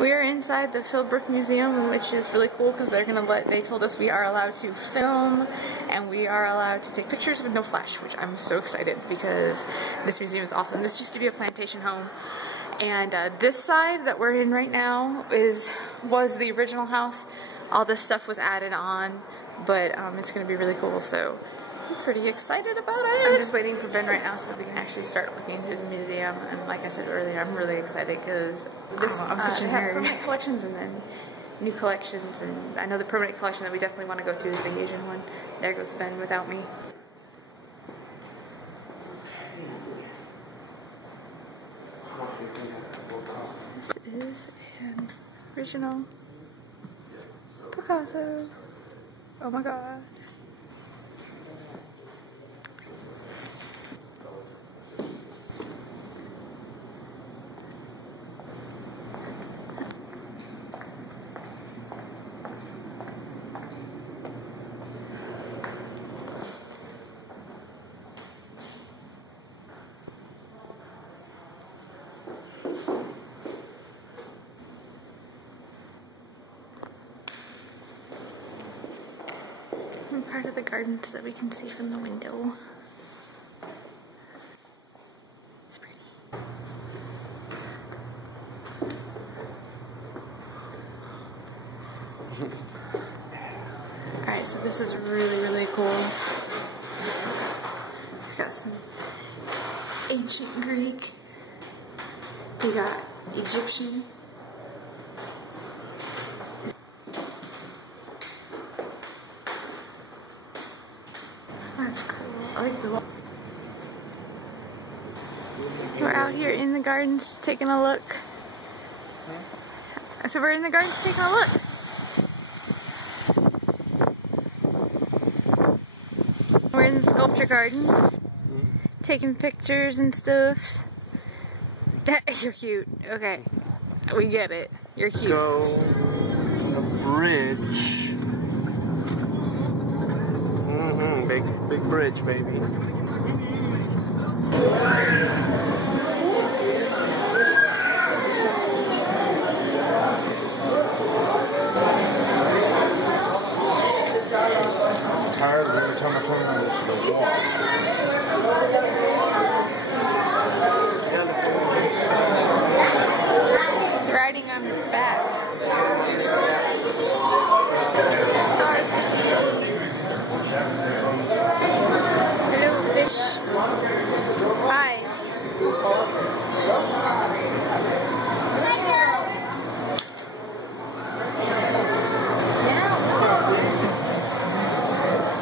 We are inside the Philbrook Museum, which is really cool because they told us we are allowed to film and we are allowed to take pictures with no flash, which I'm so excited because this museum is awesome. This used to be a plantation home, and this side that we're in right now was the original house. All this stuff was added on, but it's going to be really cool, so I'm pretty excited about it. I'm just waiting for Ben right now so that we can actually start looking through the museum, and like I said earlier, I'm really excited because I'm such a nerd. Permanent collections and then new collections, and I know the permanent collection that we definitely want to go to is the Asian one. There goes Ben without me. This is an original Picasso. Oh my god. Part of the garden so that we can see from the window. It's pretty. Alright, so this is really cool. We got some ancient Greek. We got Egyptian. That's cool. I like the wall. We're out here in the gardens just taking a look. So we're in the gardens taking a look. We're in the sculpture garden. Taking pictures and stuff. You're cute. Okay. We get it. You're cute. Go the bridge. Big bridge, baby. I'm tired of every time I turn around to the wall. It's riding on its back. Hello, fish. Hi.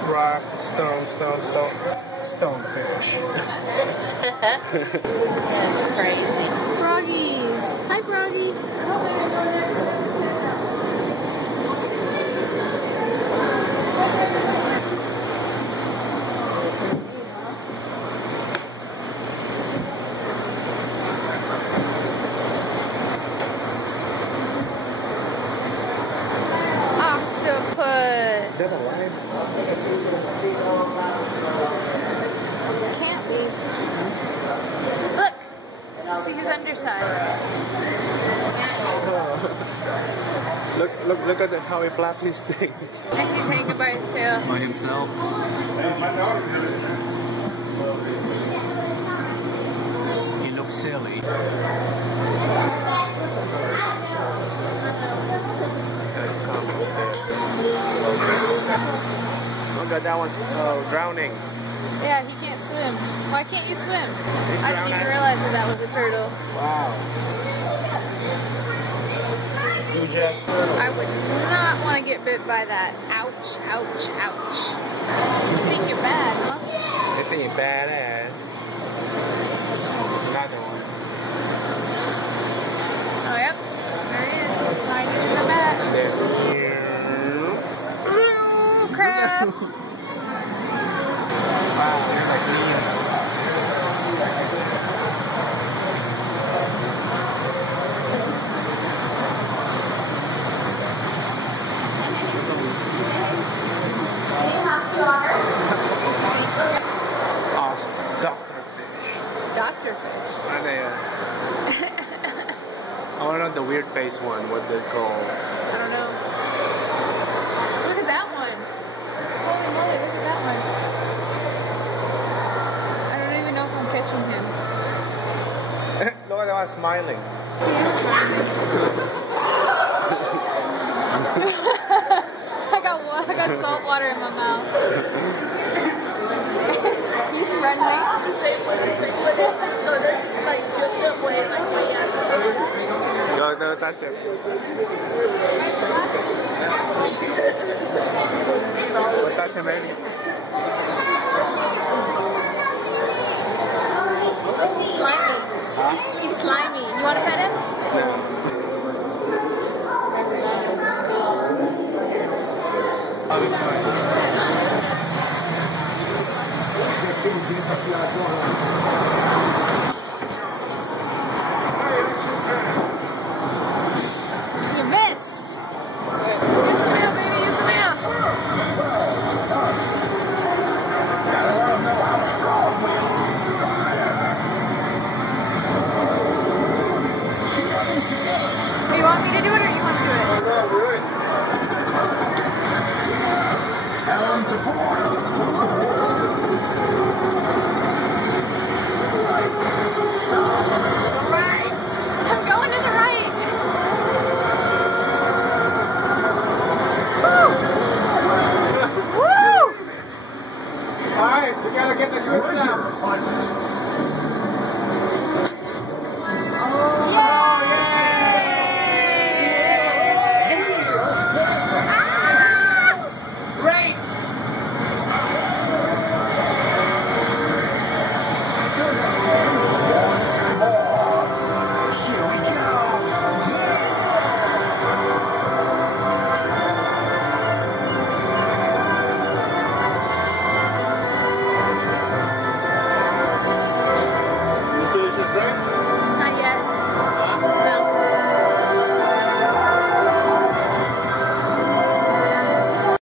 Rock, stonefish. That's crazy. Froggies. Hi, Froggy. Is that alive? Can't be. Look! See his underside. Look at how he flaps his thing. And he's hanging by his tail. By himself. He looks silly. Look at that one's drowning. Yeah, he can't swim. Why can't you swim? I didn't even realize that was a turtle. Wow. I would not want to get bit by that. Ouch, ouch, ouch. You think you're bad, huh? I think you're badass. There's another one. Oh, yep. There it is. Hiding in the back. Ooh, crabs. Wow, they're like awesome. this one, what they're called. I don't know. Look at that one. Holy moly, look at that one. I don't even know if I'm catching him. Look at that one smiling. I got salt water in my mouth. He's friendly. The same way, no, this is like different way, like way out. No, touch him. Touch him, Eddie. He's slimy. Huh? He's slimy. You want to pet him? No. You missed. Use the mail, baby. Use the mail. Do you want me to do it or